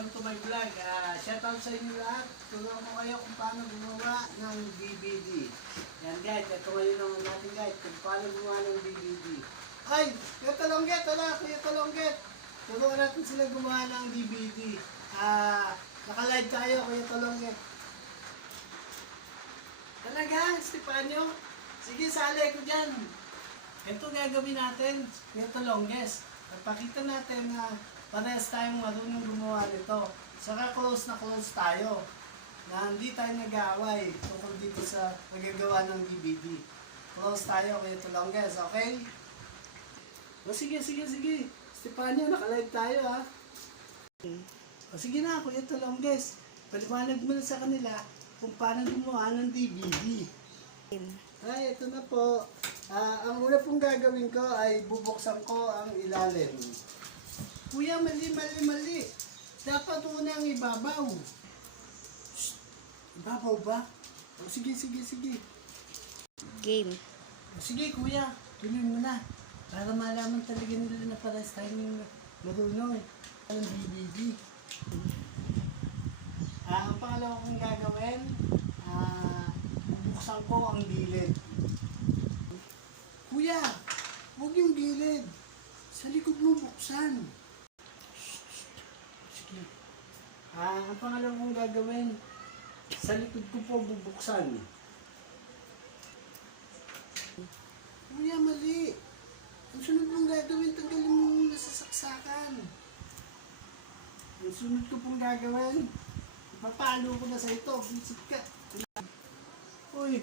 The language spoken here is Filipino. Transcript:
welcome to my vlog. Shoutout sa inyo lahat. Tulungan ko kayo kung paano gumawa ng DVD. Yan guys, ito ngayon naman natin guys, kung paano gumawa ng DVD. Ay, Kuya Talongget, Kuya Talongget. Tulungan natin sila gumawa ng DVD. Naka-live tayo, Kuya Talongget. Talaga, Stepanyo? Sige, sali ko dyan. Ito gagawin natin, Kuya Talongges. Napakita natin na parehas tayong marunong gumawa nito. Saka close na close tayo. Na hindi tayo nag-aaway tungkol dito sa pagagawa ng DVD. Close tayo Kuya Talongges, okay? O sige. Stepanyo, naka-live tayo ha. O sige na, Kuya Talongges. Paliwanag mo na sa kanila kung paano gumawa ng DVD. Ay, ito na po. Ang una pong gagawin ko ay bubuksan ko ang ilalim. Kuya, mali. Dapat unang ibabaw. Shhh. Ibabaw ba? O, sige. Game. O, sige, kuya. Tuloy mo na. Para malaman talaga nila na parehas tayong marunong. Ang DVD. Ang pangalawa kong gagawin, bubuksan ko ang gilid. Kuya, huwag yung gilid. Sa likod mo buksan. Sige. Ang pangalawa kong gagawin, sa likod ko po bubuksan. Kuya, mali. Ang sunod mong gagawin, tanggalin mo muna sa saksakan. Ang sunod ko pong gagawin, ipapalo ko na sa ito. Bisit ka. Hoy!